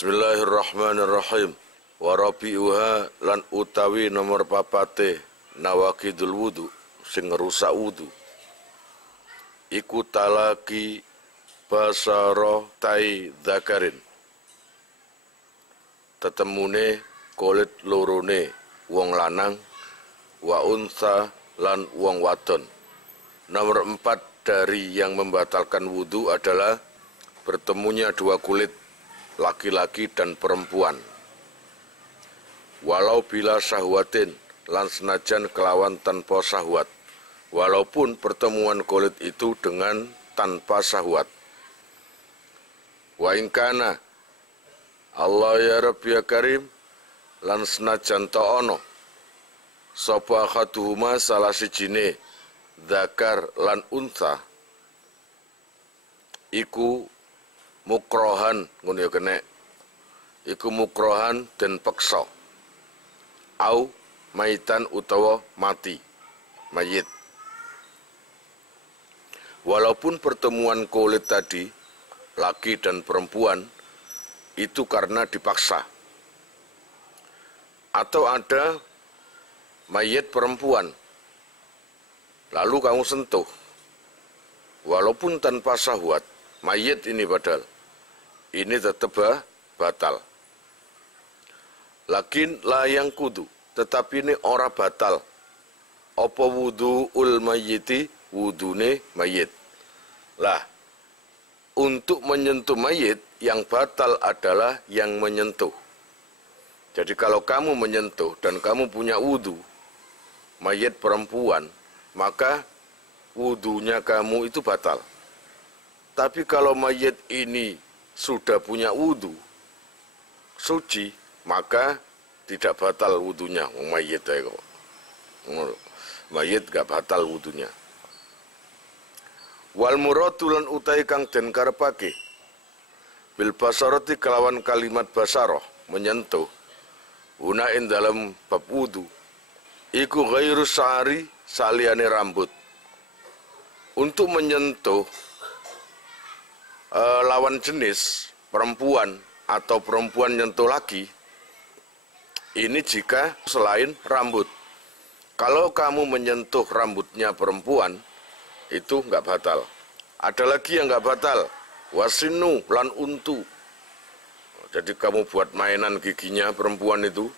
Bismillahirrahmanirrahim. Warabi'uha lan utawi nomor papate nawakidul wudu sing ngerusak wudu iku talaki basara tai dzakarin, tetemune kulit lorone wong lanang wa unsa lan wong wadon. Nomor 4 dari yang membatalkan wudu adalah bertemunya dua kulit laki-laki dan perempuan. Walau bila syahwatin lan senajan kelawan tanpa syahwat, walaupun pertemuan kulit itu dengan tanpa syahwat. Wa ingkana Allah ya Rabbi ya Karim lan senajan ta'ono sapa khaduhuma salah sijine dzakar lan unsa iku mukrohan, ngono ya kene, iku mukrohan dan peksa, au maitan utawa mati, mayit. Walaupun pertemuan kulit tadi, laki dan perempuan, itu karena dipaksa. Atau ada mayit perempuan, lalu kamu sentuh, walaupun tanpa syahwat, mayit ini padahal, ini tetap batal. Lakin layang kudu, tetapi ini ora batal. Apa wudu'ul mayyiti, wudune mayit. Lah, untuk menyentuh mayit, yang batal adalah yang menyentuh. Jadi kalau kamu menyentuh dan kamu punya wudu, mayit perempuan, maka wudunya kamu itu batal. Tapi kalau mayit ini sudah punya wudu suci, maka tidak batal wudunya. Mayit kok, mayit gak batal wudunya. Wal muratulan utai kang den karepake bil basarati kelawan kalimat basaroh, menyentuh, gunain dalam bab wudu iku ghairu syari, saliyane rambut. Untuk menyentuh lawan jenis perempuan atau perempuan nyentuh laki, ini jika selain rambut. Kalau kamu menyentuh rambutnya perempuan, itu nggak batal. Ada lagi yang nggak batal, wasinu lan untu. Jadi kamu buat mainan giginya perempuan itu,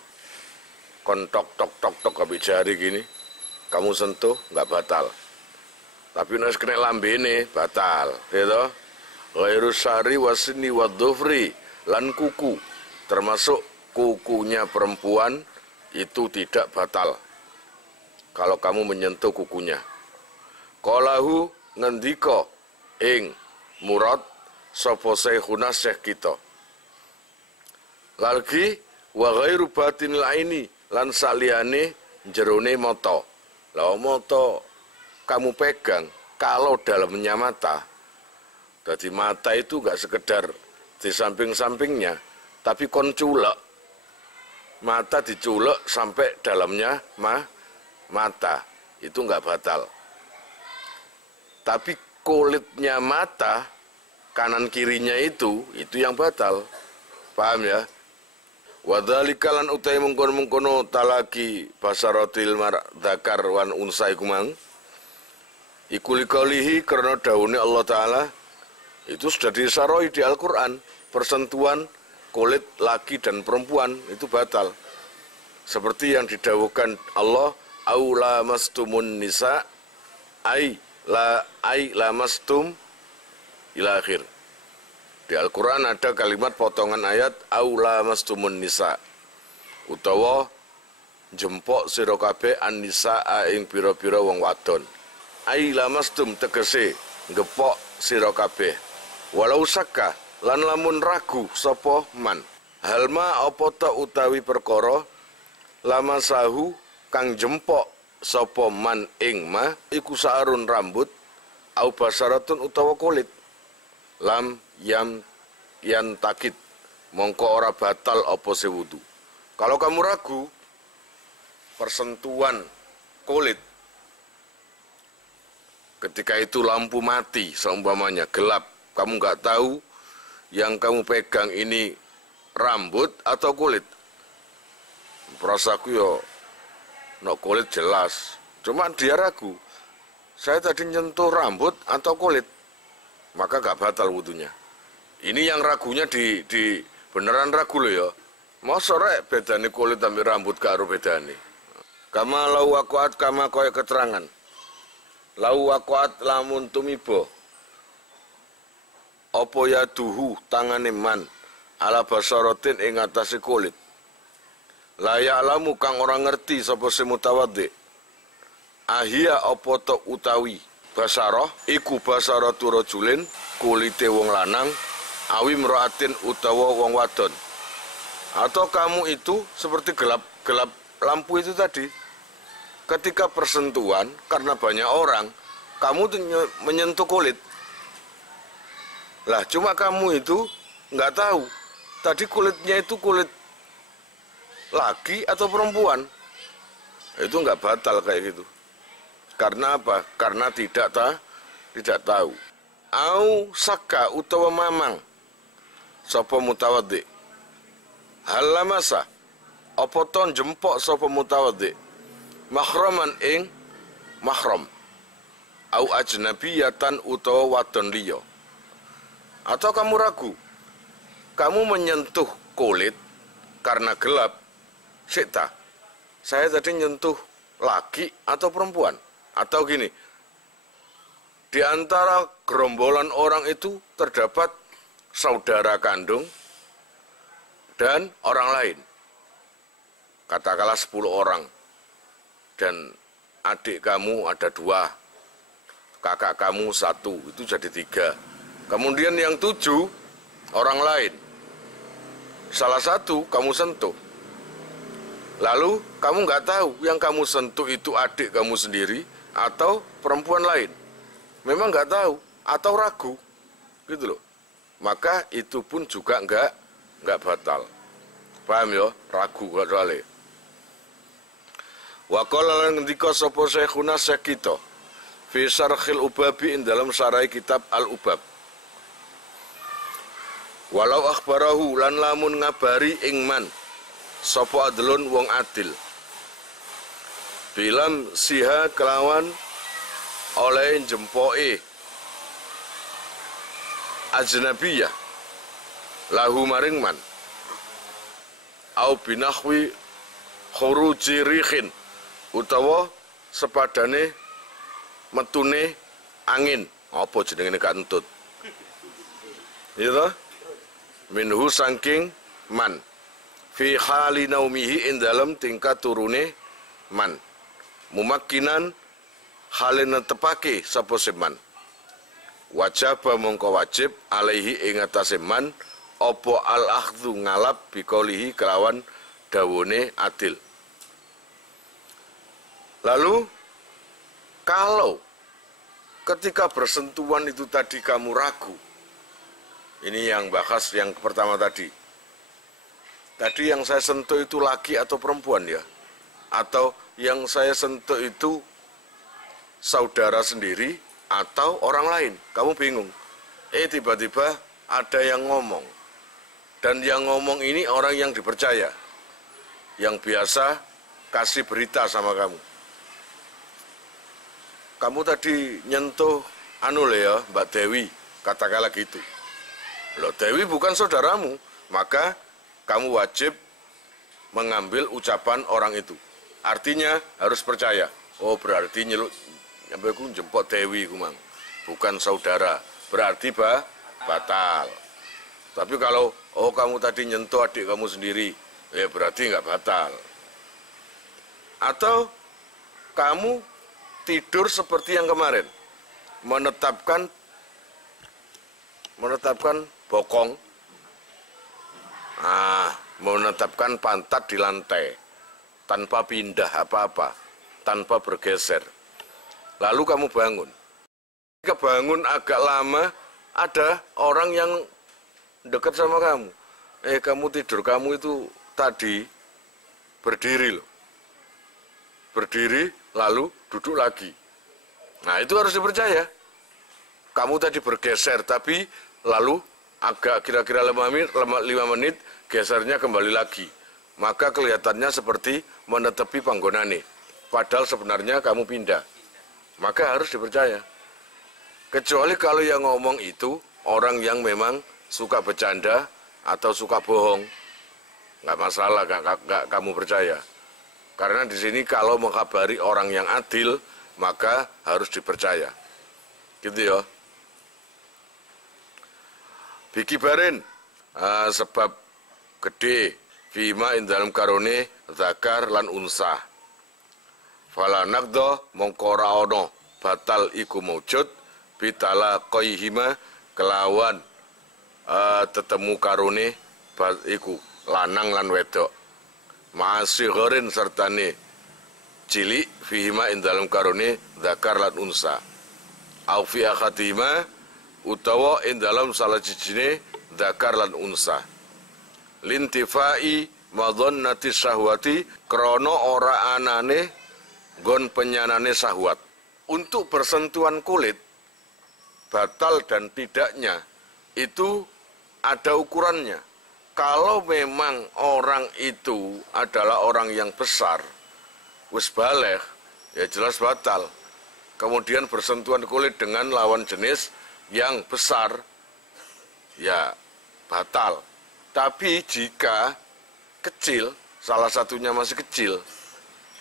kontok tok tok tok habis jari gini, kamu sentuh nggak batal. Tapi nek kena lambene batal, gitu. Ghairu syari wasini wadhufri lan kuku, termasuk kukunya perempuan itu tidak batal kalau kamu menyentuh kukunya. Qalahu ngendika ing murad sapa syekhuna syekh kita. Lagi wa ghairu batinil aini lan saliyane jerone mata. Lah mata kamu pegang kalau dalamnya mata. Jadi mata itu gak sekedar di samping-sampingnya, tapi kon culek. Mata diculek sampai dalamnya mata. Itu gak batal. Tapi kulitnya mata, kanan kirinya itu yang batal. Paham ya? Wadhalika lan utai mengkono talaki basaratil dzakar wan unsa iku mang. Iku likalihi karena daune Allah Ta'ala, itu sudah disaroi di Al-Quran, persentuhan kulit laki dan perempuan itu batal. Seperti yang didawuhkan Allah, aula mastumun nisa, ay lamastum ila akhir. Di Al-Quran ada kalimat potongan ayat, aula mastumun nisa, utawa jempok sira kabeh an-nisa ing pira-pira wong wadon. Ay lamastum tegese ngepok sira kabeh. Walau saka lan lamun ragu sapa man, halma apa ta utawi perkara lama sahu kang jempok sapa man ing ma iku saarun rambut au basaratun utawa kulit lam yan takit mongko ora batal apa se wudu. Kalau kamu ragu persentuhan kulit, ketika itu lampu mati seumpamanya gelap, kamu nggak tahu yang kamu pegang ini rambut atau kulit? Perasaku yo no kulit jelas. Cuma dia ragu. Saya tadi nyentuh rambut atau kulit, maka gak batal wudunya. Ini yang ragunya di beneran ragu loh ya. Mau sore bedane kulit sampai rambut karo bedane. Kama lau wakuat kama kaya keterangan. Lau wakuat lamun tumibo. Opo ya duhu tangane man ala basarotin ing atase kulit. Layak lamu kang orang ngerti sapa sing mutawaddi. Ahia opo to utawi basaroh iku basaratu rajulin kulite wong lanang awi mraatin utawa wong wadon. Atau kamu itu seperti gelap lampu itu tadi. Ketika persentuhan karena banyak orang, kamu menyentuh kulit. Lah cuma kamu itu nggak tahu tadi kulitnya itu kulit laki atau perempuan. Itu nggak batal kayak gitu. Karena apa? Karena tidak tahu. Au saka utawa mamang sapa mutawaddi. Halamasa apa ton jempok sapa mutawaddi. Mahraman ing mahram. Au ajnabiyatan utawa wadon liya. Atau kamu ragu, kamu menyentuh kulit karena gelap. Sita, saya tadi nyentuh laki atau perempuan. Atau gini, di antara gerombolan orang itu terdapat saudara kandung dan orang lain. Katakanlah 10 orang. Dan adik kamu ada 2, kakak kamu 1, itu jadi 3. Kemudian yang 7 orang lain, salah satu kamu sentuh. Lalu kamu nggak tahu yang kamu sentuh itu adik kamu sendiri atau perempuan lain. Memang nggak tahu atau ragu, gitu loh. Maka itu pun juga nggak batal. Paham ya? Ragu gak soalnya. Wa qala lan ngendika sapa Syekhuna Syekh kita fi Syarhil Ubabi ing dalam sarai kitab Al-Ubab. Walau akhbarahu lan lamun ngabari ing man sapa adlun wong adil. Bilam siha kelawan oleh jempoke ajnabiyah lahu maring man au binahwi khuruji rihin utawa sepadane metune angin. Apa jenenge gak entut? Iya minhu saking man fi hali naumihi ing dalam tingkat turune man mumakkinan halena tepake sapa seman wajib mongko wajib alaihi ing atase man apa al akhdhu ngalap biqaulihi kelawan dawune adil. Lalu kalau ketika bersentuhan itu tadi kamu ragu, ini yang bahas yang pertama tadi. Tadi yang saya sentuh itu laki atau perempuan ya? Atau yang saya sentuh itu saudara sendiri atau orang lain? Kamu bingung. Tiba-tiba ada yang ngomong. Dan yang ngomong ini orang yang dipercaya. Yang biasa kasih berita sama kamu. Kamu tadi nyentuh ya Mbak Dewi, katakanlah gitu. Loh, Dewi bukan saudaramu, maka kamu wajib mengambil ucapan orang itu. Artinya harus percaya. Oh, berarti nyampeku jemput Dewi kumang, bukan saudara. Berarti batal. Tapi kalau kamu tadi nyentuh adik kamu sendiri, ya berarti nggak batal. Atau kamu tidur seperti yang kemarin, menetapkan bokong, menetapkan pantat di lantai, tanpa pindah apa-apa, tanpa bergeser. Lalu kamu bangun. Ketika bangun agak lama, ada orang yang dekat sama kamu. Kamu tidur, kamu itu tadi berdiri loh. Berdiri, lalu duduk lagi. Nah, itu harus dipercaya. Kamu tadi bergeser, tapi lalu agak kira-kira 5 menit gesernya kembali lagi. Maka kelihatannya seperti menetepi panggonane. Padahal sebenarnya kamu pindah. Maka harus dipercaya. Kecuali kalau yang ngomong itu orang yang memang suka bercanda atau suka bohong. Nggak masalah, nggak kamu percaya. Karena di sini kalau mengkabari orang yang adil, maka harus dipercaya. Gitu ya. Biki barin, sebab gede, fima in dalam karone, zakar lan unsa. Fala nakdo mongkora ono, batal iku maujud, bitala koihima, kelawan tetemu karone, iku lanang lan wedok. Ma'asigorin sertane cilik, fihima in dalam karone, zakar lan unsa. Au fi akhatima utawa in dalam salah jijine zakar lan unsa. Lintifai madhonnati syahwati krono ora anane gon penyanane syahwat. Untuk bersentuhan kulit batal dan tidaknya itu ada ukurannya. Kalau memang orang itu adalah orang yang besar, wis baligh, ya jelas batal. Kemudian bersentuhan kulit dengan lawan jenis yang besar, ya batal. Tapi jika kecil, salah satunya masih kecil,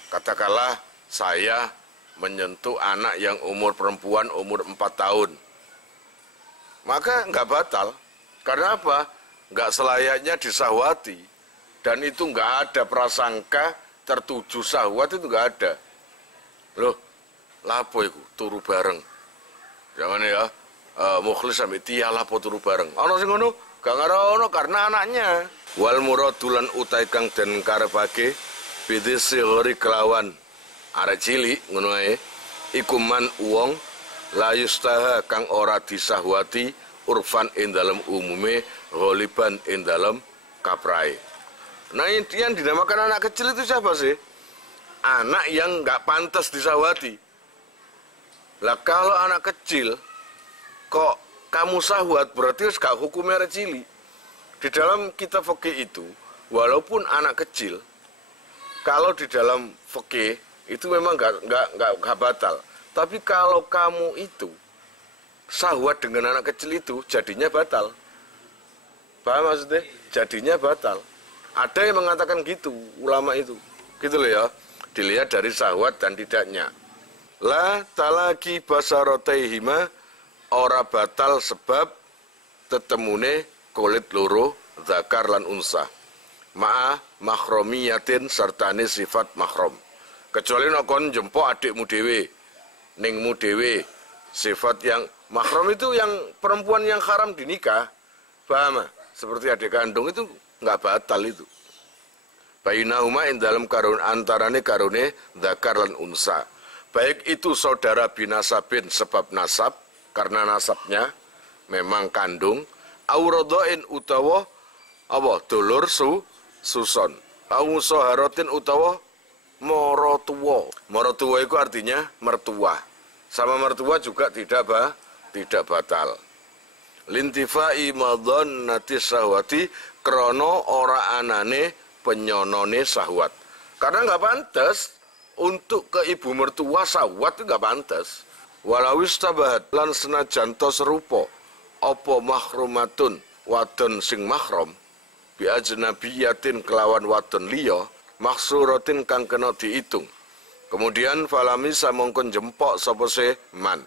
katakanlah saya menyentuh anak yang umur perempuan umur 4 tahun, maka nggak batal. Karena apa? Nggak selayaknya disahwati. Dan itu nggak ada prasangka tertuju syahwat, itu nggak ada. Loh, lapo iku turu bareng. Jangan ya, mukhlis sampai tia lapo turu bareng. Ono sing ngono, gak ngarono karena anaknya. Wal muradulan utai kang den karepake bidhi sigori kelawan arek cilik ngono ae. Iku man wong la yustaha kang ora disahwati urfan ing dalem umume ghaliban ing dalem kaprae. Nah, yang dinamakan anak kecil itu siapa sih? Anak yang nggak pantas disahwati. Lah kalau anak kecil kok kamu sahwat, berarti gak hukumnya cilik. Di dalam kitab fikih itu, walaupun anak kecil, kalau di dalam fikih itu memang nggak batal. Tapi kalau kamu itu sahwat dengan anak kecil itu, jadinya batal. Paham maksudnya? Jadinya batal. Ada yang mengatakan gitu, ulama itu. Gitu loh ya. Dilihat dari sahwat dan tidaknya. La talaki basarotaihima ora batal sebab tetemune kulit loro zakar lan unsa. Ma'a makhromiyatin sertane sifat makhrom. Kecuali nokon jempok adikmu dewe, ningmu dewe. Sifat yang makhrom itu yang perempuan yang haram dinikah. Paham? Seperti adik kandung itu nggak batal itu. Bainahuma in dalam karun antarane karune zakar lan unsa. Baik itu saudara binasabin sebab nasab, karena nasabnya memang kandung, aurodoin utawa apa dulur suson, au soharotin utawa morotuwa. Morotuwa itu artinya mertua. Sama mertua juga tidak batal. Lintifai madhonnati syahwati krono ora anane penyonone syahwat. Karena nggak pantas untuk ke ibu mertua syahwat itu nggak pantas. Walawis tabahat lan senajan to serupa apa mahrumatun wadon sing mahram bi ajnabiyatin kelawan wadon liya maksuratin kang kena diitung. Kemudian falami samongkon jempok sapa se man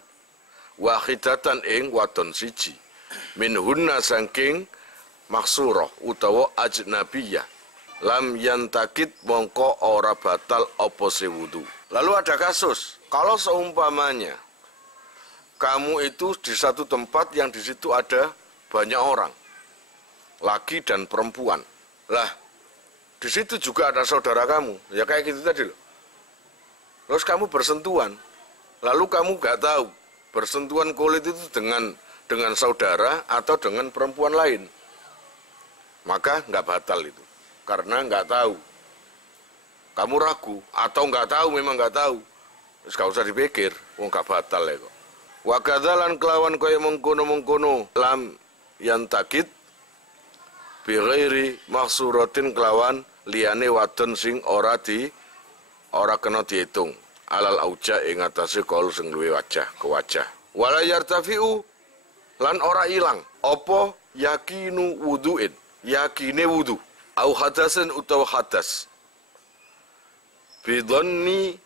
wahidatan ing wadon siji min hunna saking maksurah utawa ajnabiyah lam yantakit mongko ora batal apa se wudu. Lalu ada kasus kalau seumpamanya kamu itu di satu tempat yang di situ ada banyak orang, laki dan perempuan. Lah, di situ juga ada saudara kamu, ya kayak gitu tadi loh. Terus kamu bersentuhan, lalu kamu gak tahu bersentuhan kulit itu dengan saudara atau dengan perempuan lain, maka nggak batal itu, karena nggak tahu. Kamu ragu atau nggak tahu, memang nggak tahu, terus gak usah dipikir, nggak batal ya kok. Wakadalan kelawan kaya mengkono lam yang takit bi ghairi maksuratin kelawan liyane wadon sing ora kena diitung alal auja ing atase kaul sing luwe wajah ke wajah. Wala yartafi'u lan ora ilang apa yakinu wudu'in yakine wudu au hadasin utawa hadas bidhanni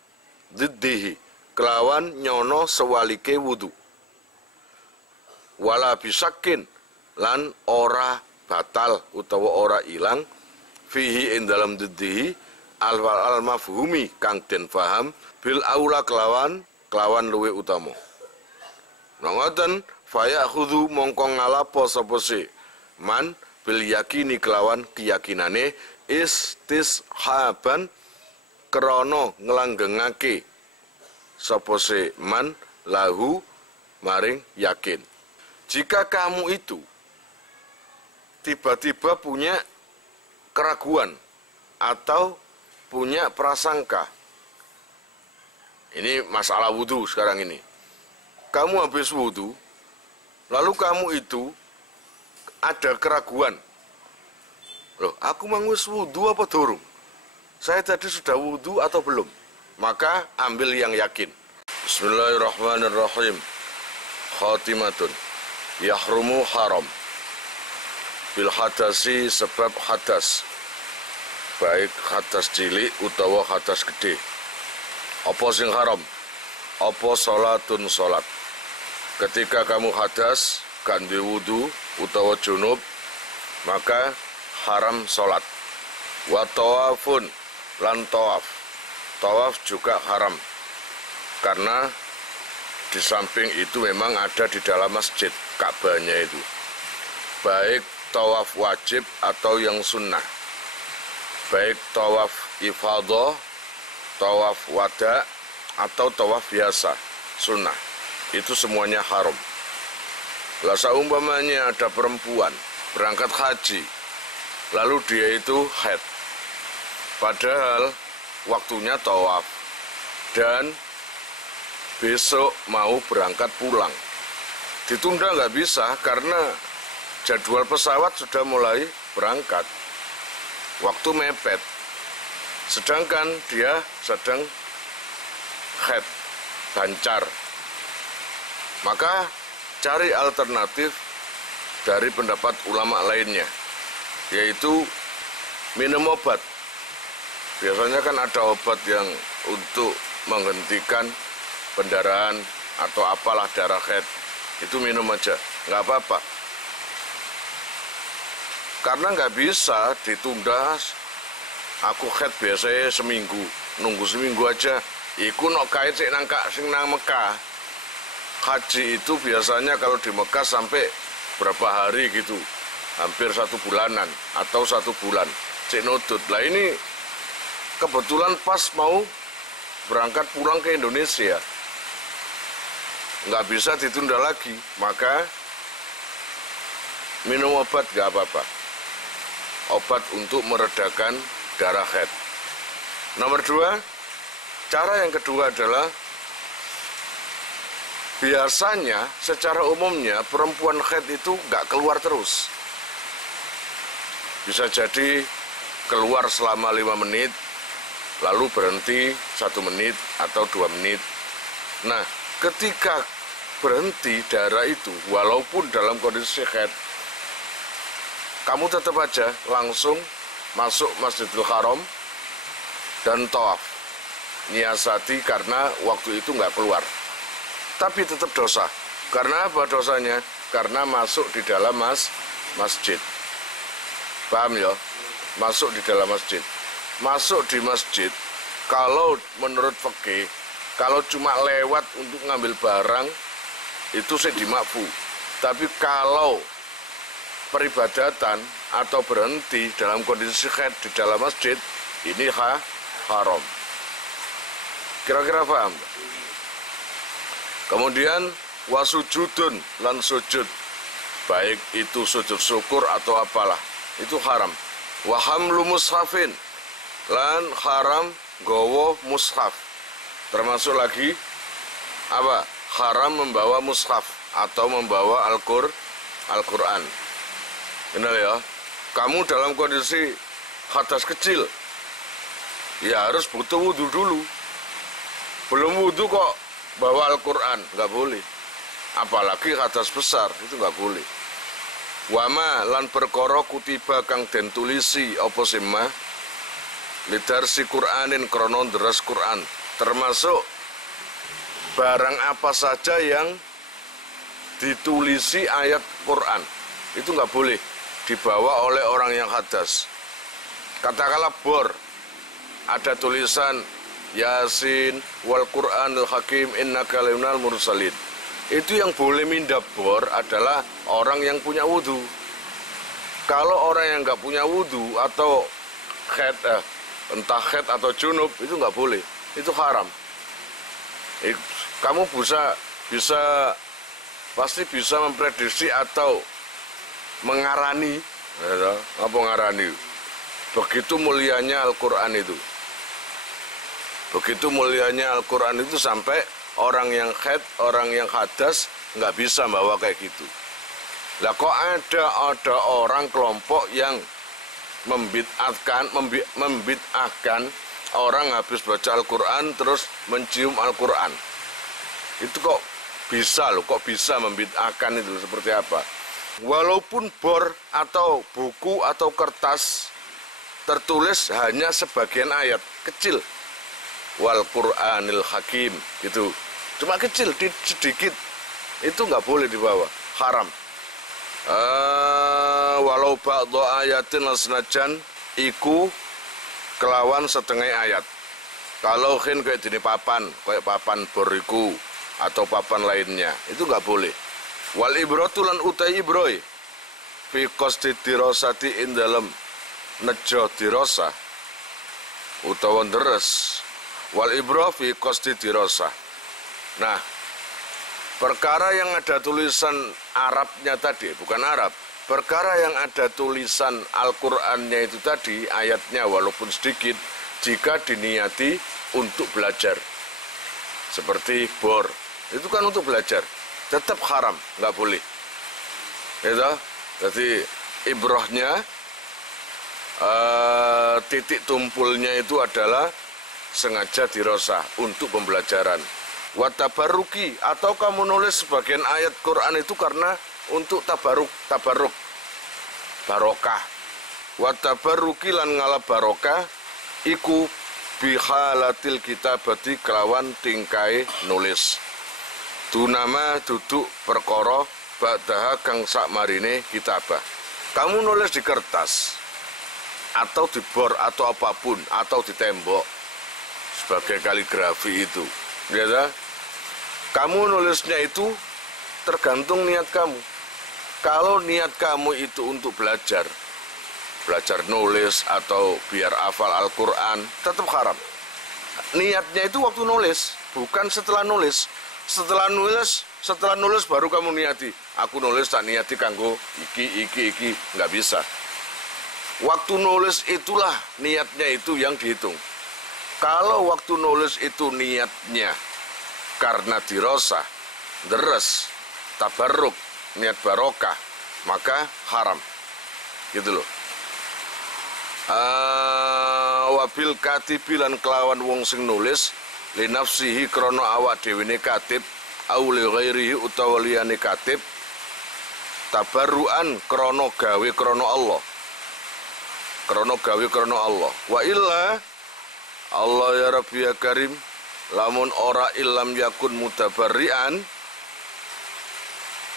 diddihi kelawan nyono sewalike wudu. Wala bisakin lan ora batal utawa ora ilang fihi ing dalam diddihi al mafhumi kang den faham bil aula kelawan luwe utama. Ngoten faya khudu mongko ngalapo sapa si man bil yakini kelawan keyakinane istishaban krana nglanggengake sapa si man lahu maring yakin. Jika kamu itu tiba-tiba punya keraguan atau punya prasangka, ini masalah wudhu sekarang ini. Kamu habis wudhu, lalu kamu itu ada keraguan. Loh, aku mangwis wudhu apa durung? Saya tadi sudah wudhu atau belum? Maka ambil yang yakin. Bismillahirrahmanirrahim. Khatimatun. Yahrumu haram. Bil hadasi sebab hadas. Baik hadas cilik utawa hadas gede. Apa sing haram? Apa salatun salat? Ketika kamu hadas, ganti wudu utawa junub, maka haram salat. Wa tawafun lan tawaf. Tawaf juga haram. Karena di samping itu memang ada di dalam masjid Ka'bahnya itu. Baik tawaf wajib atau yang sunnah. Baik tawaf ifadah, tawaf wada, atau tawaf biasa, sunnah. Itu semuanya haram. Lah seumpamanya ada perempuan berangkat haji, lalu dia itu haid. Padahal waktunya tawaf dan besok mau berangkat pulang. Ditunda nggak bisa karena jadwal pesawat sudah mulai berangkat. Waktu mepet. Sedangkan dia sedang haid, bancar. Maka cari alternatif dari pendapat ulama lainnya, yaitu minum obat. Biasanya kan ada obat yang untuk menghentikan pendarahan atau apalah darah haid. Itu minum aja, nggak apa-apa. Karena nggak bisa ditunda. Aku haid biasanya seminggu, nunggu seminggu aja. Iku nok kait sik nang Mekah. Haji itu biasanya kalau di Mekah sampai berapa hari gitu, hampir 1 bulanan atau 1 bulan. Cik nutut. Lah ini kebetulan pas mau berangkat pulang ke Indonesia. Nggak bisa ditunda lagi, maka minum obat nggak apa-apa. Obat untuk meredakan darah haid. Nomor 2, cara yang kedua adalah biasanya secara umumnya perempuan haid itu nggak keluar terus. Bisa jadi keluar selama 5 menit, lalu berhenti 1 menit atau 2 menit. Nah, ketika berhenti darah itu, walaupun dalam kondisi haid, kamu tetap aja langsung masuk Masjidil Haram dan tawaf. Niasati karena waktu itu nggak keluar. Tapi tetap dosa. Karena apa dosanya? Karena masuk di dalam masjid. Paham ya? Masuk di dalam masjid. Masuk di masjid, kalau menurut fikih, kalau cuma lewat untuk ngambil barang, itu sih dimakfu. Tapi kalau peribadatan atau berhenti dalam kondisi haid di dalam masjid, ini haram. Kira-kira paham? Kemudian wasujudun lan sujud, baik itu sujud syukur atau apalah, itu haram. Wahamlu mushafin lan haram gowo mushaf. Termasuk lagi apa? Haram membawa mushaf atau membawa Al-Qur'an. Kenal ya? kamu dalam kondisi hadas kecil, ya harus butuh wudhu dulu. Belum wudhu kok bawa Al-Quran, nggak boleh. Apalagi hadas besar, itu nggak boleh. Wama lan perkara kutiba kang den tulisi apa sima lidarsi Qur'anin krono deres Qur'an, termasuk barang apa saja yang ditulisi ayat Quran, itu nggak boleh dibawa oleh orang yang hadas. Katakanlah bor, ada tulisan Yasin wal Qur'anul Hakim innaka laminal mursalin. Itu yang boleh mindah bor adalah orang yang punya wudhu. Kalau orang yang nggak punya wudhu atau entah khed atau junub, itu nggak boleh, itu haram. Kamu pasti bisa memprediksi atau mengarani, apa ngarani? Begitu mulianya Al-Quran itu. Begitu mulianya Al-Quran itu sampai orang yang khed, orang yang hadas nggak bisa bawa kayak gitu. Lah kok ada orang kelompok yang membid'ahkan orang habis baca Al-Quran terus mencium Al-Quran. Itu kok bisa loh, kok bisa membid'ahkan itu seperti apa? Walaupun bor atau buku atau kertas tertulis hanya sebagian ayat kecil, wal Qur'anil Hakim gitu, cuma kecil, sedikit, itu nggak boleh dibawa, haram. Walau ba'dho ayatin lasnajan iku kelawan setengah ayat. Kalau khin kayak dini papan, kayak papan boriku atau papan lainnya, itu nggak boleh. Wal ibrotulan utai ibroy fi qasdi dirosati in dalam nejo dirosa utawa deres. Wal ibro fi qasdi dirosa. Nah, perkara yang ada tulisan Arabnya tadi, bukan Arab, perkara yang ada tulisan Al-Qur'annya itu tadi, ayatnya walaupun sedikit, jika diniati untuk belajar, seperti bor, itu kan untuk belajar, tetap haram, nggak boleh. Itu, jadi ibrohnya, titik tumpulnya itu adalah sengaja dirosa untuk pembelajaran. Watabaruki, atau kamu nulis sebagian ayat Quran itu karena untuk tabaruk, barokah. Watabaruki lan ngalap barokah iku bihalatil kitabati kelawan tingkai nulis. Dunama duduk perkara ba'daha kang sakmarine kitabah. Kamu nulis di kertas atau di bor atau apapun atau di tembok sebagai kaligrafi itu, ya, kamu nulisnya itu tergantung niat kamu. Kalau niat kamu itu untuk belajar nulis atau biar hafal Al-Quran, tetap haram. Niatnya itu waktu nulis, bukan setelah nulis. Setelah nulis baru kamu niati. Aku nulis tak niati kanggo iki, nggak bisa. Waktu nulis itulah niatnya itu yang dihitung. Kalau waktu nulis itu niatnya karena dirosa, deres, tabarruk, niat barokah, maka haram. Gitu loh. Wabil katibilan kelawan wong sing nulis linafsihi krono awak dewene katib au li ghairihi utawa liyane katib tabarruan krono gawe krono Allah. Krono gawe krono Allah. Wa illa Allah ya Rabbi ya Karim, lamun ora ilam yakun mutabarrian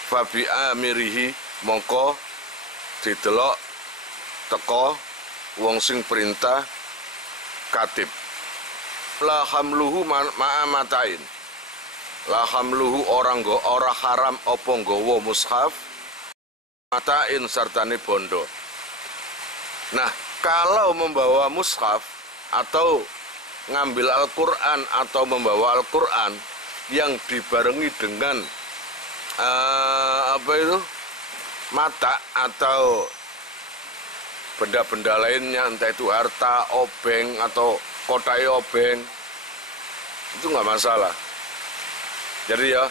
fabi amirihi mongko didelok teko wong sing perintah katib. La hamluhu ma'amatain, la hamluhu ora haram apa nggawa mushaf matain sartane bondo. Nah, kalau membawa mushaf atau ngambil Al-Quran atau membawa Al-Quran yang dibarengi dengan mata atau benda-benda lainnya, entah itu harta, obeng atau kotai obeng, itu nggak masalah. Jadi ya,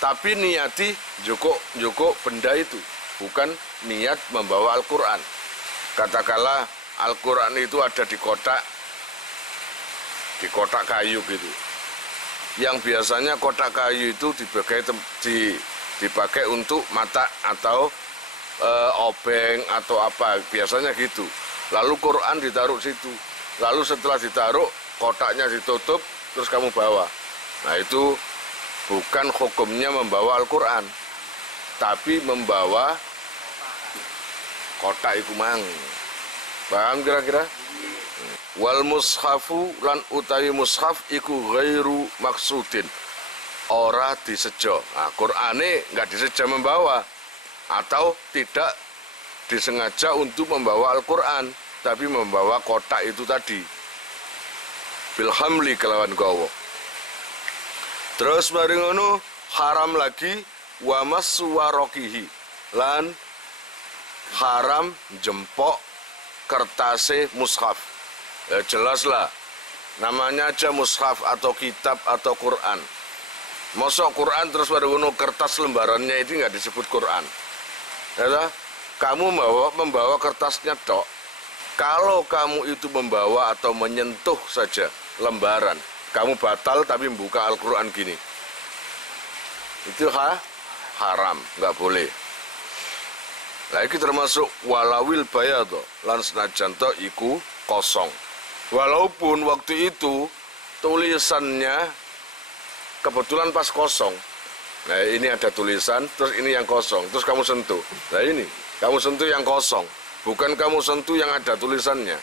tapi niati joko benda itu, bukan niat membawa Al-Quran. Katakanlah Al-Quran itu ada di kotak kayu gitu. Yang biasanya kotak kayu itu dipakai untuk mata atau obeng atau apa, biasanya gitu. Lalu Quran ditaruh situ. Lalu setelah ditaruh, kotaknya ditutup, terus kamu bawa. Nah itu bukan hukumnya membawa Al-Quran, tapi membawa kotak iku mang. Paham kira-kira? Wal mushafu lan utawi mushaf iku ghairu maksudin, ora disejo. Nah, Qur'ane nggak diseja membawa atau tidak disengaja untuk membawa Al-Quran, tapi membawa kotak itu tadi. Bilhamli kelawan gawa. Terus mari ngono haram lagi wa maswarokihi, lan haram jempok kertase mushaf. Ya jelas lah, namanya aja mushaf atau kitab atau Quran. Mosok Quran terus baru ngono kertas lembarannya itu nggak disebut Quran. Ya, kamu membawa kertasnya tok. Kalau kamu itu membawa atau menyentuh saja lembaran, kamu batal tapi membuka Al-Quran gini. Itu haram, nggak boleh. Lagi termasuk walawil bayado lan senajan to iku kosong. Walaupun waktu itu tulisannya kebetulan pas kosong. Nah ini ada tulisan, terus ini yang kosong, terus kamu sentuh. Nah ini, kamu sentuh yang kosong, bukan kamu sentuh yang ada tulisannya.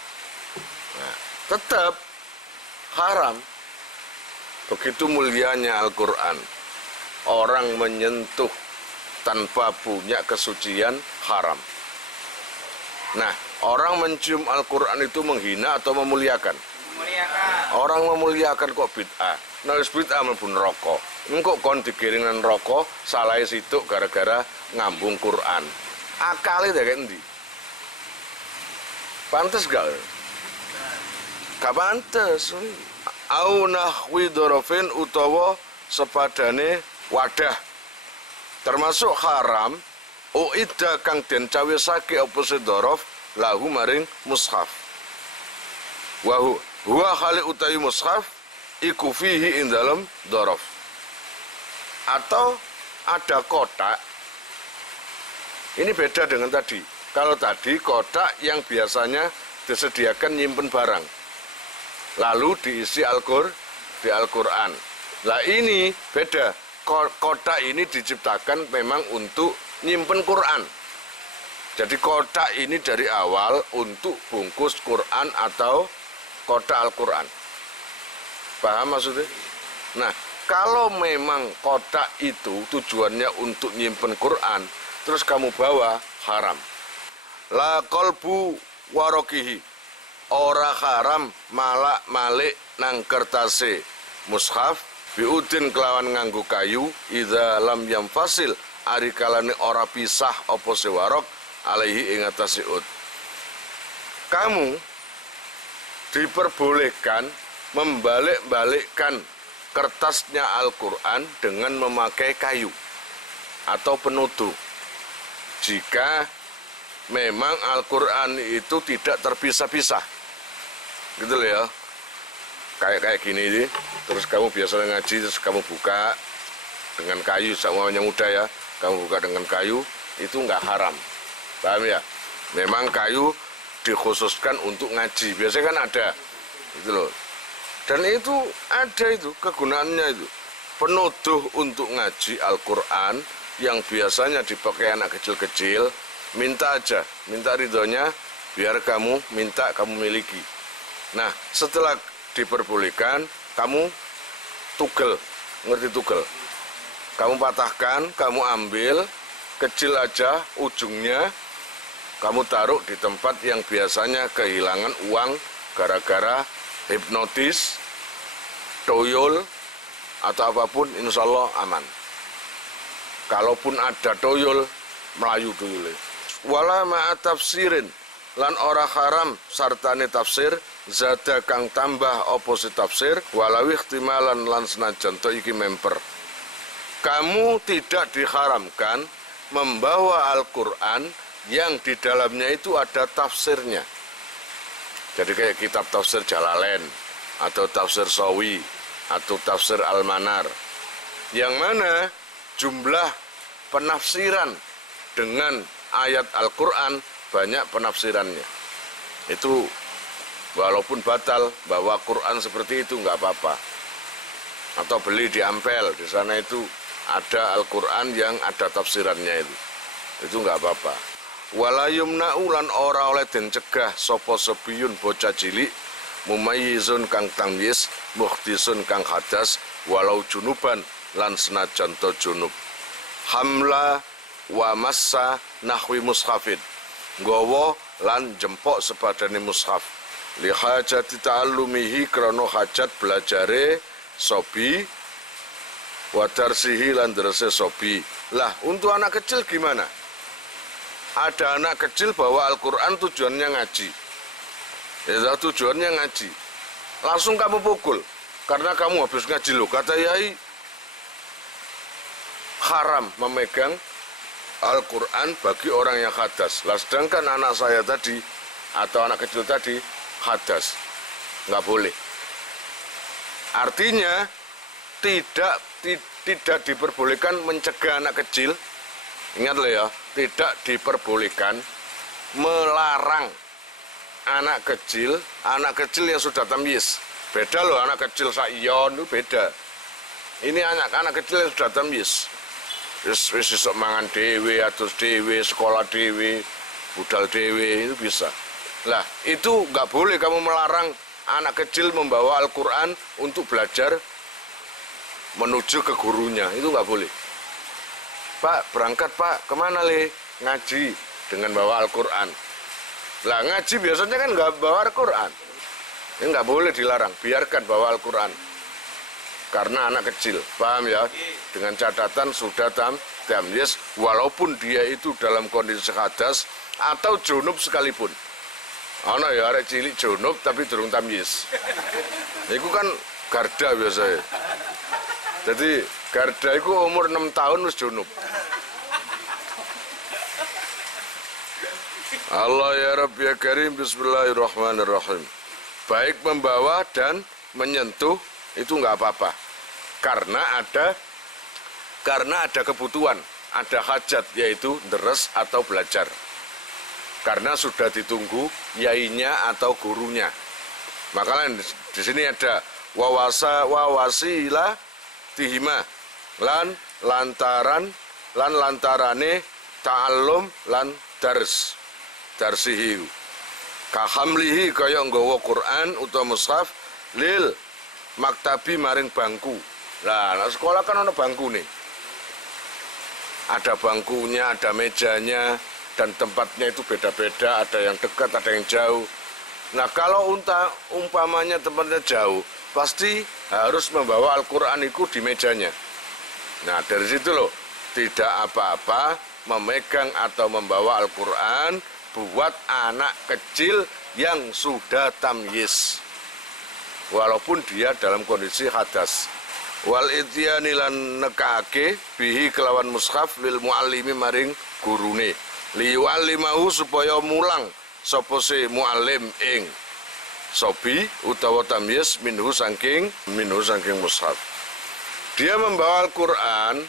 Nah, tetap haram. Begitu mulianya Al-Quran. Orang menyentuh tanpa punya kesucian haram. Nah, orang mencium Al-Quran itu menghina atau memuliakan? Memuliakan. Orang memuliakan kok bid'ah. Nah, bid'ah mlebu neraka. Engko kon digiringan neraka, salah situk gara-gara ngambung Quran. Akale dek endi? Pantes gak? Gak pantes. Au nahwi dorofin utawa sepadane wadah. Termasuk haram uida kang den cawisake apa sedorof lahu maring mushaf. Wa huwa khali utawi mushaf iku fihi ing dalem dorof. Atau ada kotak. Ini beda dengan tadi. Kalau tadi kotak yang biasanya disediakan nyimpen barang, lalu diisi di Al-Quran. Lah ini beda. Kotak ini diciptakan memang untuk nyimpen Quran. Jadi kotak ini dari awal untuk bungkus Quran atau kotak Al-Quran. Paham maksudnya? Nah, kalau memang kotak itu tujuannya untuk nyimpen Quran, terus kamu bawa, haram. La kolbu warokihi, ora haram malak malik nang kertase mushaf, biudin kelawan nganggo kayu, idza lam yam fasil, ari kalane ora pisah apa sewarok, alaihi ing atase ud. Kamu diperbolehkan membalik-balikkan kertasnya Al-Quran dengan memakai kayu atau penutup. Jika memang Al-Quran itu tidak terpisah-pisah. Gitu loh ya. Kayak gini nih, terus kamu biasanya ngaji, terus kamu buka dengan kayu, semuanya mudah ya, kamu buka dengan kayu, itu nggak haram. Paham ya? Memang kayu dikhususkan untuk ngaji, biasanya kan ada, gitu loh. Dan itu ada itu, kegunaannya itu. Penuduh untuk ngaji Al-Quran, yang biasanya dipakai anak kecil-kecil, minta aja, minta ridhonya, biar kamu minta, kamu miliki. Nah, setelah diperbolehkan, kamu tugel, ngerti tugel? Kamu patahkan, kamu ambil, kecil aja ujungnya, kamu taruh di tempat yang biasanya kehilangan uang gara-gara hipnotis, toyol, atau apapun, insya Allah aman. Kalaupun ada toyol, melayu toyolnya. Wala ma'a tafsirin, lan ora haram sartane tafsir, zada kang tambah opposite tafsir, walau ihtimalan lan senajan to iki memper. Kamu tidak diharamkan membawa Al-Quran yang di dalamnya itu ada tafsirnya. Jadi kayak kitab tafsir Jalalain, atau tafsir Sawi, atau tafsir Al-Manar. Yang mana jumlah penafsiran dengan ayat Al-Quran banyak penafsirannya. Itu walaupun batal, bawa Quran seperti itu nggak apa-apa. Atau beli di Ampel, di sana itu ada Al-Quran yang ada tafsirannya itu. Itu nggak apa-apa. Walayumna'u lan ora oleh den cegah sapa sebiyun bocah cilik mumayyizun kang tamyiz mukhtisun kang hadas walau junuban lan senajan to junub. Hamla wa massa nahwi mushafin nggawa lan jempok sepadane mushaf li hajati ta'allumihi krana hajat belajare sobi wa darsihi lan derese sobi. Lah untuk anak kecil gimana? Ada anak kecil bawa Al-Quran tujuannya ngaji. Ya tujuannya ngaji. Langsung kamu pukul. Karena kamu habis ngaji loh. Kata Yai, haram memegang Al-Quran bagi orang yang hadas. Lah sedangkan anak saya tadi, atau anak kecil tadi, hadas. Nggak boleh. Artinya, tidak diperbolehkan mencegah anak kecil. Ingat loh ya, tidak diperbolehkan melarang anak kecil yang sudah tamyiz. Beda loh anak kecil sa'iyon itu beda. Ini anak kecil yang sudah tamyiz. Wis isok mangan dewe, atus dewe, sekolah dewe, budal dewe itu bisa. Lah itu nggak boleh kamu melarang anak kecil membawa Al-Quran untuk belajar menuju ke gurunya, itu nggak boleh. Pak, berangkat Pak, kemana le? Ngaji dengan bawa Al-Quran. Lah ngaji biasanya kan nggak bawa Al-Quran. Ini nggak boleh dilarang, biarkan bawa Al-Quran. Karena anak kecil, paham ya? Dengan catatan sudah tamyiz, walaupun dia itu dalam kondisi hadas atau junub sekalipun. Ana ya arek cilik junub tapi durung tamyiz. Itu kan garda biasanya. Jadi garda itu umur 6 tahun wis junub. Allah ya Rabbi ya Karim, bismillahirrahmanirrahim. Baik membawa dan menyentuh itu nggak apa-apa. Karena ada kebutuhan, ada hajat yaitu deres atau belajar. Karena sudah ditunggu yainya atau gurunya. Makanya di sini ada wawasila tihima lan lantarane ta'allum lan darsihi kahamlihi kaya nggawa Quran utawa mushaf lil maktabi maring bangku. Lah sekolah kan ada bangku nih. Ada bangkunya, ada mejanya, dan tempatnya itu beda-beda, ada yang dekat, ada yang jauh. Nah kalau umpamanya tempatnya jauh, pasti harus membawa Al-Quran itu di mejanya. Nah dari situ loh, tidak apa-apa memegang atau membawa Al-Quran buat anak kecil yang sudah tamyiz. Walaupun dia dalam kondisi hadas. Wal ityani lan nekake bihi kelawan mushaf lil muallimi maring gurune. Liyu'allimahu supaya mulang sapa se muallim ing sobi utawa tamyiz minhu saking mushaf. Dia membawa Al-Quran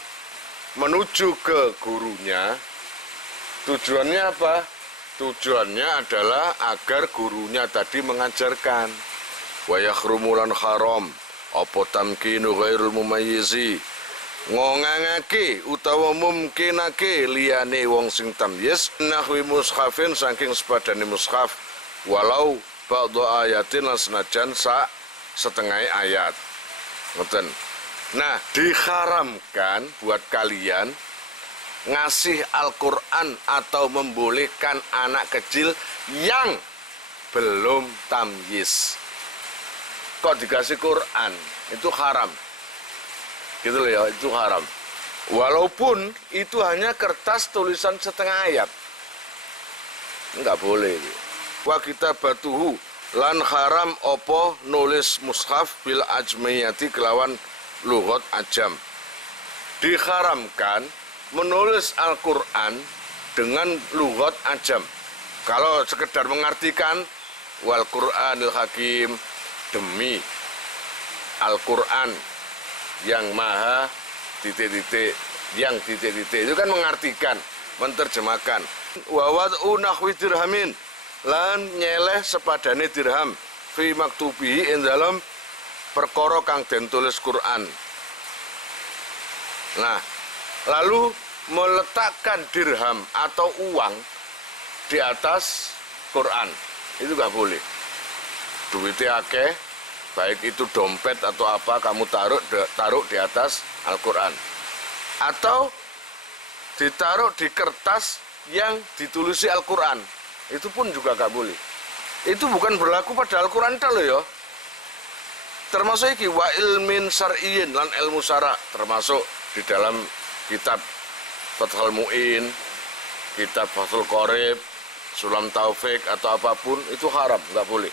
menuju ke gurunya. Tujuannya apa? Tujuannya adalah agar gurunya tadi mengajarkan. Wa yakhrumulan haram apa tamkinu ghairul mumayyizi ngongangake utawa mumkinake liyane wong sing tamyiz nahwi mushafin saking sepadane mushaf walau ba'dha ayatin lan senajan setengah ayat. Ngoten. Nah, diharamkan buat kalian ngasih Al-Quran atau membolehkan anak kecil yang belum tamyiz. Kok dikasih Quran, itu haram. Gitu loh ya, itu haram. Walaupun itu hanya kertas tulisan setengah ayat. Enggak boleh. Wa kitabatuhu lan haram opo nulis mushaf bil ajmiyati kelawan lughot ajam. Diharamkan menulis Al-Quran dengan lughat ajam. Kalau sekedar mengartikan wal Qur'anil Hakim, demi Al-Qur'an yang maha titik-titik, yang titik-titik, itu kan mengartikan, menerjemahkan. Wa wad'u nahwi dirhamin, lan nyeleh sepadane dirham fi maktubihi ing dalam perkara kang den tulis Quran. Nah, lalu meletakkan dirham atau uang di atas Quran, itu nggak boleh. Duitnya akeh, baik itu dompet atau apa, kamu taruh di atas Al-Quran, atau ditaruh di kertas yang ditulisi Al-Quran, itu pun juga nggak boleh. Itu bukan berlaku pada Al-Quran loh ya. Termasuk iki wa ilmin syar'iyyin lan ilmu syara', termasuk di dalam kitab Fathul Mu'in, kitab Fathul Qorib, Sulam Taufik atau apapun, itu haram, nggak boleh.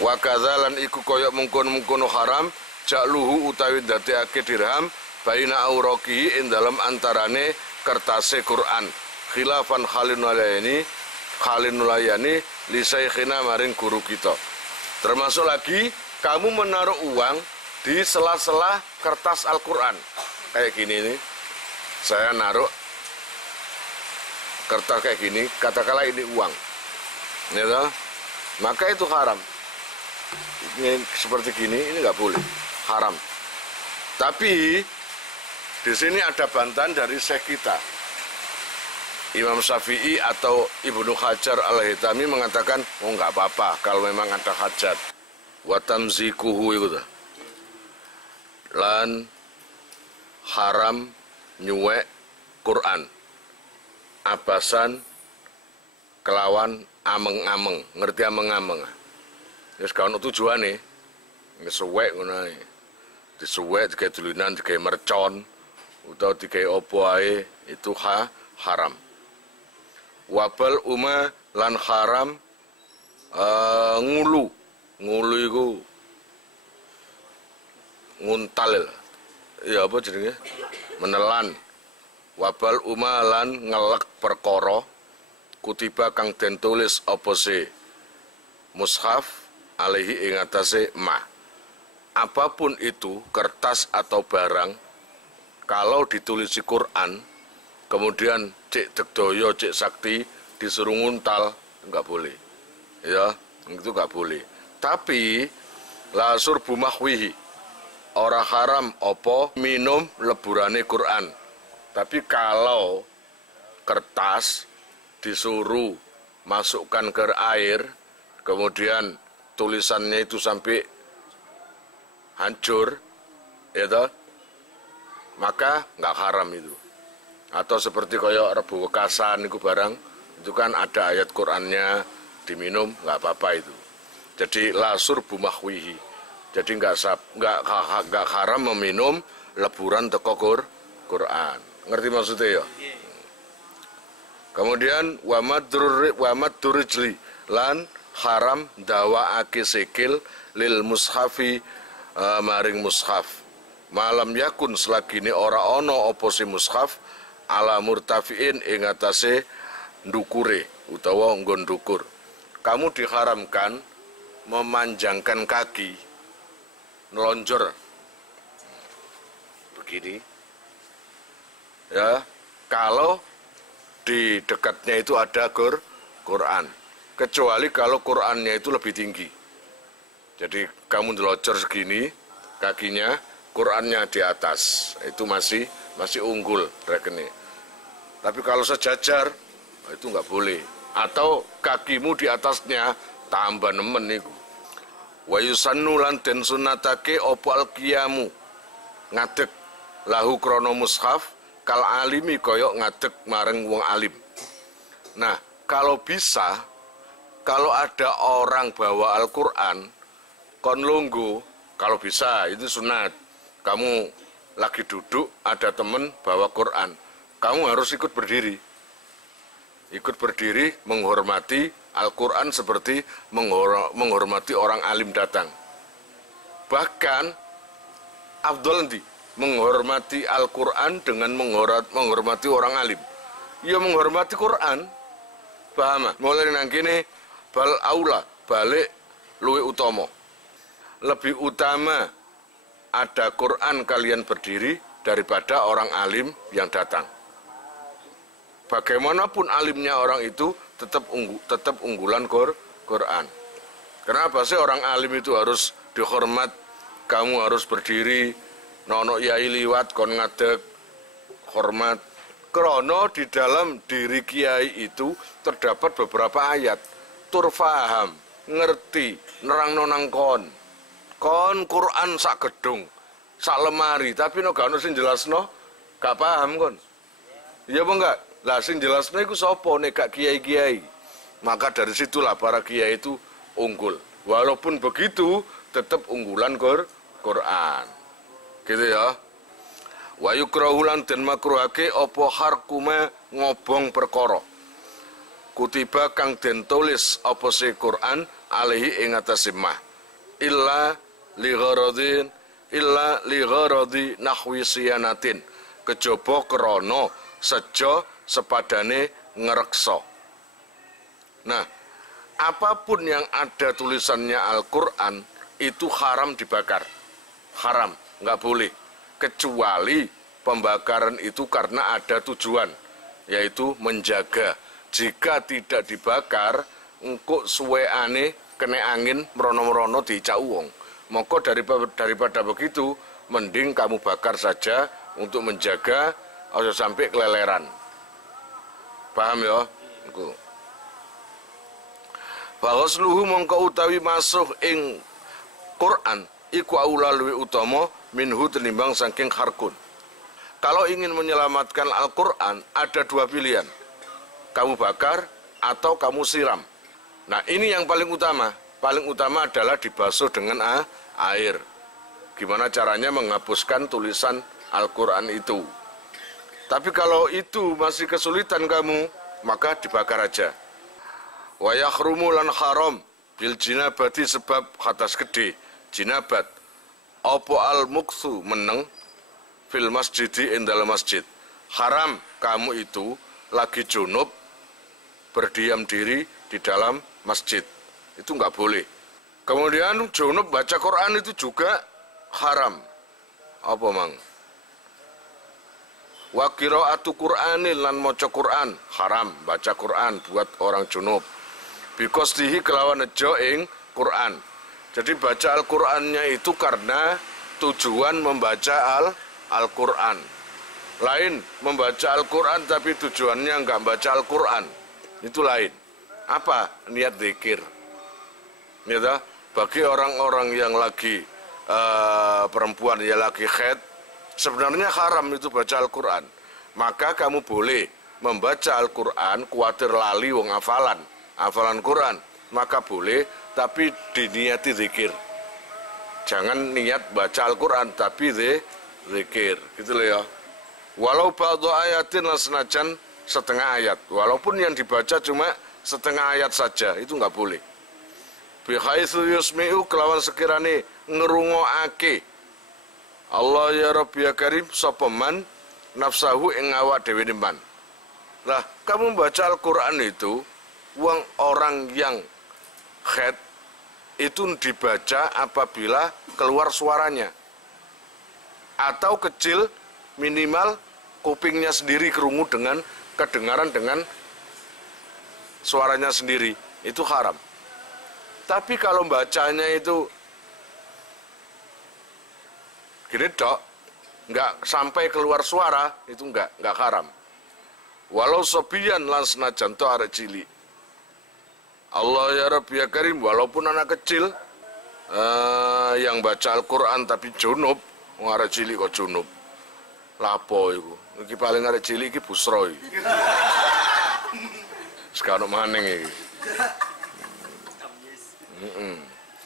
Wa kadzalan iku koyok mungkon-mungkono haram ja'luhu utawi dadekake dirham baina auraqi ing dalam antarane kertase Quran khilafan khalinulaiyani li saikhina maring guru kita. Termasuk lagi kamu menaruh uang di sela-sela kertas Al-Quran kayak gini nih. Saya naruh kertas kayak gini, katakanlah ini uang, ya, maka itu haram. Ini seperti gini, ini nggak boleh, haram. Tapi di sini ada bantahan dari syekh kita, Imam Syafi'i atau Ibnu Hajar Al-Haytami mengatakan, oh nggak apa-apa kalau memang ada hajat. Wa tamzikuhu itu, lan haram nyuwek Quran abasan kelawan ameng-ameng, ngerti ameng-ameng? Wis kawan tujuane ngesuwek ngono ae. Disuwek digawe dulunan, digawe mercon utawa digawe opo ae, itu haram. Wabal uma lan haram ngulu. Ngulu iku nguntal. Ya apa jenenge? Menelan. Wabal umalan ngelek perkara kutiba kang den tulis apa se mushaf alaihi ing atase ma. Apapun itu, kertas atau barang, kalau ditulisi Quran kemudian cek degdoyo, cek sakti disuruh nguntal, enggak boleh. Ya, itu enggak boleh. Tapi la surbu mahwihi, ora haram apa minum leburane Quran. Tapi kalau kertas disuruh masukkan ke air, kemudian tulisannya itu sampai hancur, ya toh, maka nggak haram itu. Atau seperti kayak rebu wekasan itu barang, itu kan ada ayat Qur'annya, diminum nggak apa-apa itu. Jadi lasur bumahwihi. Jadi nggak haram meminum leburan teko Quran. Ngerti maksudnya ya? Kemudian wamad durujli lan haram dawaake sikil lil mushafi maring mushaf. Malam yakun selagine ora ono apa si mushaf ala murtafiin ing atase ndukure utawa nggon ndukur. Kamu diharamkan memanjangkan kaki nelonjor begini. Ya, kalau di dekatnya itu ada Quran, kecuali kalau Qurannya itu lebih tinggi. Jadi kamu nelonjor segini kakinya, Qurannya di atas, itu masih unggul rekene. Tapi kalau sejajar itu nggak boleh. Atau kakimu di atasnya tambah nemen niku. Wa yusannu lan den sunatake opo alqiyamu ngadeg lahu krono mushaf kal alimi koyok ngadeg mareng wong alim. Nah, kalau bisa, kalau ada orang bawa Al-Quran kon lunggu, kalau bisa itu sunat. Kamu lagi duduk, ada temen bawa Quran, kamu harus ikut berdiri. Ikut berdiri menghormati Al-Quran seperti menghormati orang alim datang. Bahkan afdol nanti menghormati Al-Quran dengan menghormati orang alim. ya menghormati Quran. Paham? Mulai nang kene bal aula, balik luwih utama. Lebih utama ada Quran kalian berdiri daripada orang alim yang datang. Bagaimanapun alimnya orang itu tetap unggulan Quran. Kenapa sih orang alim itu harus dihormat? Kamu harus berdiri, nono yai liwat kon ngadeg hormat. Krono di dalam diri kiai itu terdapat beberapa ayat. Tur faham, ngerti, nerang nonang kon Quran sak gedung, sak lemari, tapi no gak ono sing jelasno, gak paham kon. Iya apa enggak? Lah sing jelasno iku sapa nek gak kiai-kiai. Maka dari situlah para kiai itu unggul. Walaupun begitu tetap unggulan Quran. Gitu ya. Wa yukrahulan den makruhake apa harkuma ngobong perkara. Kutiba kang den tulis apa se Quran alaihi ing atase mah. Illa li gharadi nahwi siyanatin. Kejaba krana seja sepadane ngreksa. Nah, apapun yang ada tulisannya Al-Quran itu haram dibakar. Haram, nggak boleh. Kecuali pembakaran itu karena ada tujuan, yaitu menjaga. Jika tidak dibakar, engkau suweane kena angin merono-merono dicak wong. Maka daripada begitu, mending kamu bakar saja untuk menjaga aja sampai keleleran. Paham ya? Faghasluhu mongko utawi masuk ing Quran iku aula luwih utama minhu tenimbang saking harkun. Kalau ingin menyelamatkan Al-Quran ada dua pilihan. Kamu bakar atau kamu siram. Nah ini yang paling utama. Paling utama adalah dibasuh dengan air. Gimana caranya menghapuskan tulisan Al-Quran itu. Tapi kalau itu masih kesulitan kamu, maka dibakar aja. Wa yakhrumu lan haram bil jinabati sebab hadas gede. Jinabat apa al-mukthu meneng fil masjidi ing dalam masjid. Haram kamu itu lagi junub berdiam diri di dalam masjid. Itu enggak boleh. Kemudian junub baca Quran itu juga haram. Apa mang? Wa qiraatu Qur'anil lan maca Quran haram, baca Quran buat orang junub. Bikosdihi kelawan nejo ing Quran. Jadi baca Al-Qur'annya itu karena tujuan membaca Al-Qur'an. Lain membaca Al-Qur'an tapi tujuannya enggak baca Al-Qur'an. Itu lain. Apa? Niat zikir. Niat bagi orang-orang yang lagi perempuan yang lagi haid, sebenarnya haram itu baca Al-Quran. Maka kamu boleh membaca Al-Quran, kuatir lali wong hafalan Quran. Maka boleh, tapi diniati zikir. Jangan niat baca Al-Quran, tapi zikir. Gitu loh ya. Walau ba'du ayatin senajan setengah ayat. Walaupun yang dibaca cuma setengah ayat saja, itu nggak boleh. Bihaitsu yusmi'u kelawan sekirane ngerungoake Allah ya Rabbi ya Karim sopeman nafsahu ing awak dhewe man. Lah, kamu baca Al-Qur'an itu orang yang haid itu dibaca apabila keluar suaranya. Atau kecil minimal kupingnya sendiri kerungu dengan kedengaran dengan suaranya sendiri. Itu haram. Tapi kalau bacanya itu gini dok, nggak sampai keluar suara, itu nggak haram. Walau sobian lan senajan to arek cilik. Allah ya Rabbi ya Karim, walaupun anak kecil yang baca Al-Quran tapi junub, arek cilik kok junub. Lapo iku? Iki paling arek cilik iki busro iki. Sekarang maning iki.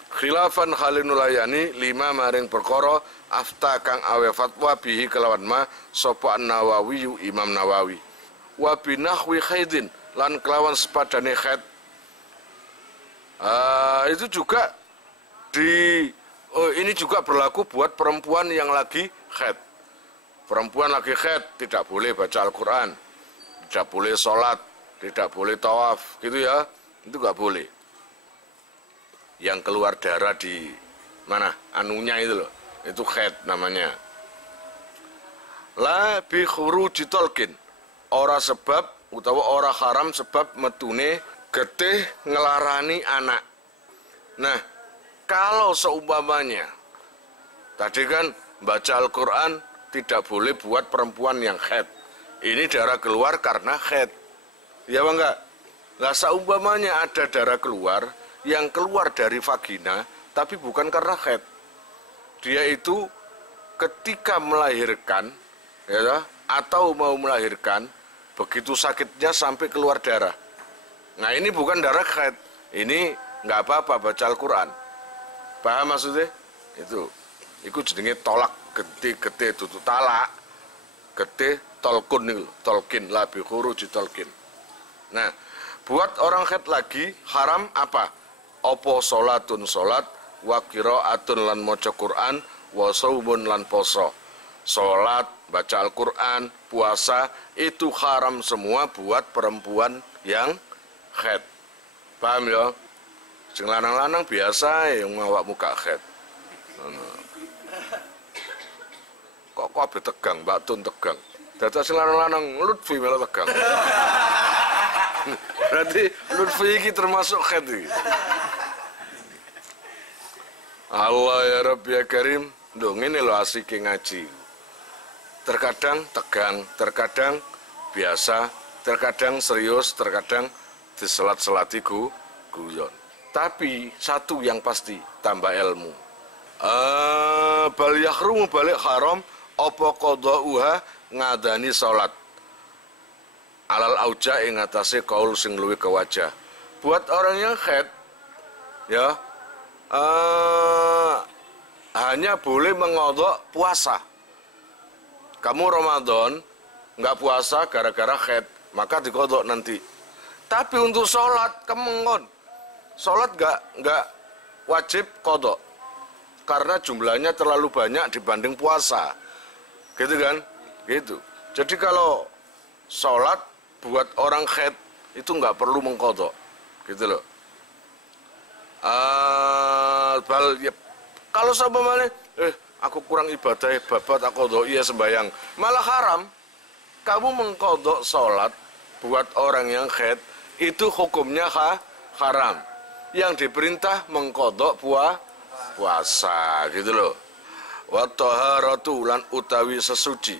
Khilafan Khalinulayani lima maring perkara afta kang awe fatwa bihi kelawan ma sapa Nawawi Imam Nawawi wa binahwi khaidin lan kelawan sepadane khaid. Itu juga ini juga berlaku buat perempuan yang lagi haid. Perempuan lagi haid tidak boleh baca Al-Quran. tidak boleh sholat, tidak boleh tawaf, gitu ya, itu nggak boleh. Yang keluar darah di mana anunya itu loh, itu haid namanya. La bi khuruji talqin, ora sebab utawa ora haram sebab metune getih ngelarani anak. Nah, kalau seumpamanya tadi kan baca Al-Quran tidak boleh buat perempuan yang haid. Ini darah keluar karena haid. Ya apa enggak? Lah seumpamanya ada darah keluar yang keluar dari vagina tapi bukan karena haid. Dia itu ketika melahirkan ya, atau mau melahirkan begitu sakitnya sampai keluar darah. Nah ini bukan darah haid. Ini nggak apa-apa baca Al-Quran. Paham maksudnya? Itu jenenge tolak gete tutu talak gete tolkun nih, tolkin la bi khuruji tolkin. Nah, buat orang haid lagi haram apa? Opo sholatun sholat, wa qiraatun lan maca Quran, wa shaumun lan poso. Sholat, baca Al-Quran, puasa itu haram semua buat perempuan yang haid. Paham ya? Sing lanang-lanang biasa yang ngawak muka haid. Kok kabeh tegang, Mbak Tun tegang. Dadi sing lanang-lanang Lutfi malah tegang. Berarti Lutfi iki termasuk haid iki. Allah ya Rabb ya Karim, ndong ngene lho asike ngaji. Terkadang tegang, terkadang biasa, terkadang serius, terkadang diselat-selati guyon. Tapi satu yang pasti, tambah ilmu. Bal yahrumu balik haram apa qada'uha ngadani salat. Alal auja ing atase kaul sing luwih ke wajah. Buat orang yang haid ya hanya boleh mengodok puasa. Kamu Ramadan nggak puasa gara-gara haid, maka dikodok nanti. Tapi untuk sholat kemengon, sholat nggak wajib kodok karena jumlahnya terlalu banyak dibanding puasa, gitu kan? Gitu. Jadi kalau sholat buat orang haid itu nggak perlu mengkodok, gitu loh. Kalau sama aku kurang ibadah babat aku kodok iya sembayang, malah haram. Kamu mengkodok sholat buat orang yang haid itu hukumnya haram. Yang diperintah mengkodok puasa, gitu loh. Wa taharatu lan utawi sesuci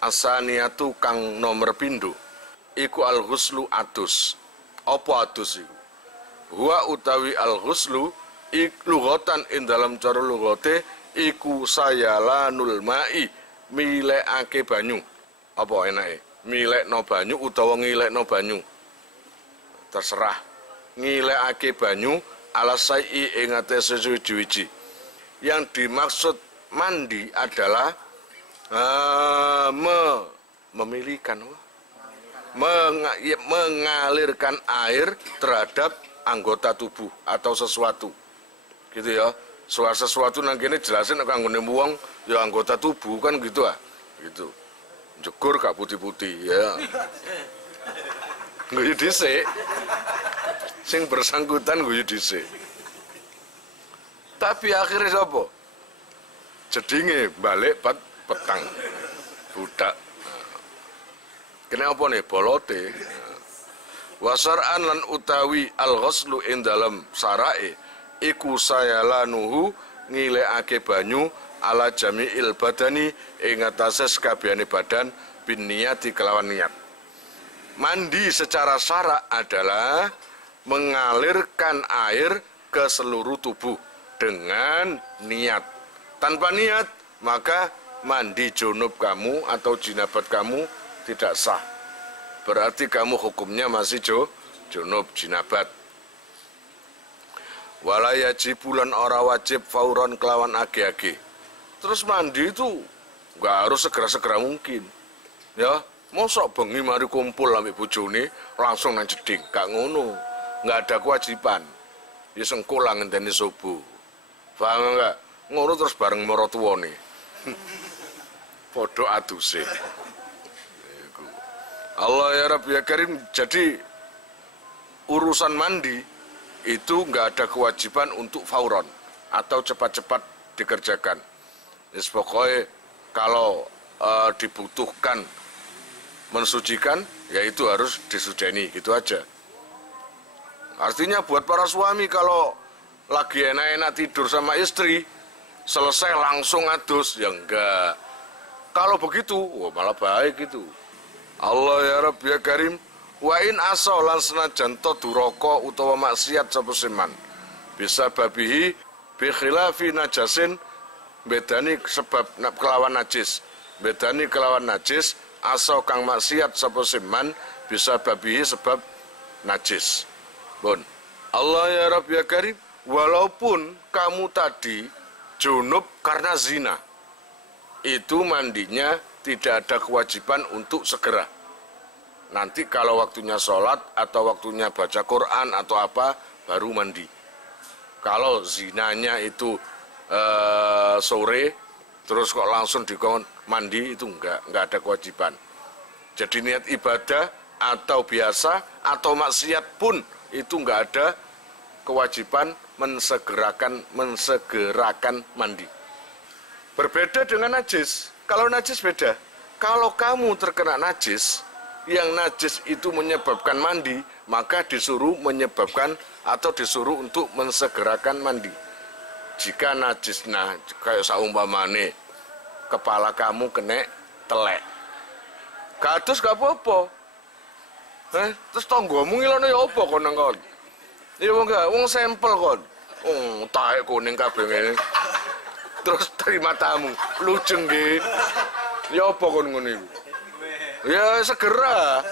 asaniatu kang nomor pindho iku al-ghuslu adus. Apa adus iku? Huwa utawi al-ghuslu lughatan ing dalam cara lughate iku sayalanul mai milekake banyu. Apa enake? Milekno banyu utawa ngilekno banyu. Terserah. Ngilekake banyu ala sai ing atase suci-suci. Yang dimaksud mandi adalah mengalirkan air terhadap anggota tubuh atau sesuatu, gitu ya. Sesuatu nang kene jelasin nek anggone wong ya anggota tubuh kan gitu gitu. Jegur gak putih-putih ya. Guyu dhisik. Sing bersangkutan guyu dhisik. Tapi akhirnya sapa? Jedinge balik petang. Budak. Kenapa nih bolote? Wasar'an lan utawi al-ghuslu ing dalam sarae iku sayalanuhu ngilekake banyu ala jami'il badani ing atase sakabehane badan bin niyati kelawan niat. Mandi secara syara adalah mengalirkan air ke seluruh tubuh dengan niat. Tanpa niat maka mandi junub kamu atau jinabat kamu tidak sah. Berarti kamu hukumnya masih junub jinabat. Wala yajibulan ora wajib fauron kelawan age-age. Terus mandi itu nggak harus segera-segera mungkin. Ya, mosok bengi mari kumpul ambek bojone langsung nang jeding, gak ngono. Nggak ada kewajiban. Ya sengkula ngenteni subuh. Paham enggak? Ngono terus bareng maratuwane. Podho aduse. Allah ya Rabbi ya Karim, jadi urusan mandi itu nggak ada kewajiban untuk fauron atau cepat-cepat dikerjakan. Pokoknya kalau dibutuhkan mensucikan, ya itu harus disudeni, gitu aja. Artinya buat para suami kalau lagi enak-enak tidur sama istri, selesai langsung adus, ya enggak. Kalau begitu, wah malah baik gitu. Allah ya Rabbi ya Karim, wa in aso lan senajan to duraka utawa maksiat sapa seman. Bisa babihi bi khilafi najasin, bedani sebab kelawan najis. Bedani kelawan najis, aso kang maksiat sapa seman bisa babihi sebab najis. Bon. Allah ya Rabbi ya Karim, walaupun kamu tadi junub karena zina, itu mandinya tidak ada kewajiban untuk segera. Nanti kalau waktunya sholat atau waktunya baca Quran atau apa, baru mandi. Kalau zinanya itu sore, terus kok langsung dikon mandi, itu enggak ada kewajiban. Jadi niat ibadah atau biasa atau maksiat pun itu enggak ada kewajiban mensegerakan mandi. Berbeda dengan najis. Kalau najis beda. Kalau kamu terkena najis, yang najis itu menyebabkan mandi, maka disuruh menyebabkan atau disuruh untuk mensegerakan mandi. Jika najisnya kayak saumpamane kepala kamu kena telek, kados gak apa-apa. Terus tonggomu ngilone ya apa kon nang kon? Ya wong sampel kon. Taek kuning kabeh ngene. Terus terima tamu, lujeng nggih. Ya apa kon ngene iku? Ya segera.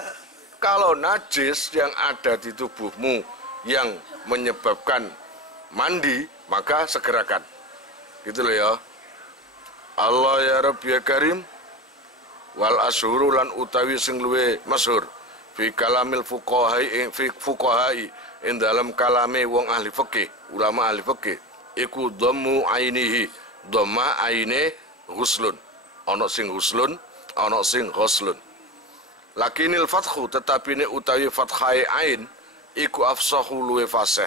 Kalau najis yang ada di tubuhmu yang menyebabkan mandi, maka segerakan. Gitu loh ya. Allah ya Rabbi ya Karim, wal asyhuru lan utawi sing luwe masyhur fi kalamil fuqahai ing dalam kalame wong ahli fikih, ulama ahli fikih, iku dhammu ainihi, dhamma aine ghuslun. Ana sing ghuslun, ana sing ghuslun. Lakinil fathu tetapi ne utawi fathai ain iku afsahu luwe fasih.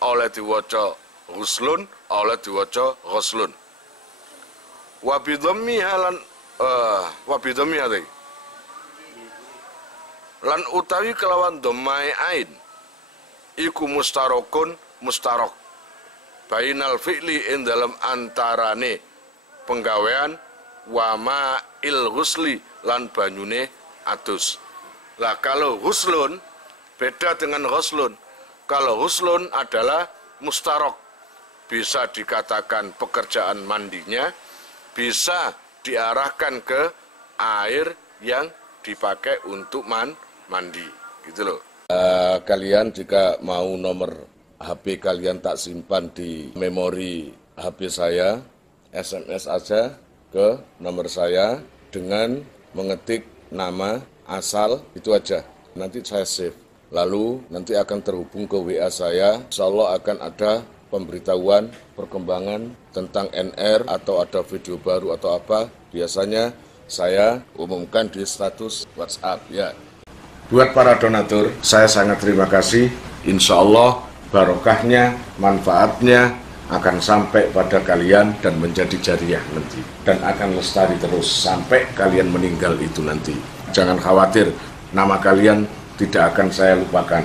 Oleh diwaca ghuslun, oleh diwaca ghuslun. Wa bidhammiha lan utawi kelawan dhammai ain iku mustarokun mustarok bainal fi'li ing dalam antarane penggawean wa ma'il ghusli lan banyune adus. Lah kalau ghuslun beda dengan ghuslun. Kalau ghuslun adalah mustarok, bisa dikatakan pekerjaan mandinya bisa diarahkan ke air yang dipakai untuk mandi, gitu loh. Kalian jika mau nomor HP kalian tak simpan di memori HP saya, SMS aja ke nomor saya dengan mengetik nama asal, itu aja. Nanti saya save. Lalu nanti akan terhubung ke WA saya. Insya Allah akan ada pemberitahuan perkembangan tentang NR atau ada video baru atau apa. Biasanya saya umumkan di status WhatsApp ya. Buat para donatur, saya sangat terima kasih. Insya Allah barokahnya, manfaatnya akan sampai pada kalian dan menjadi jariah nanti. Dan akan lestari terus sampai kalian meninggal itu nanti. Jangan khawatir, nama kalian tidak akan saya lupakan.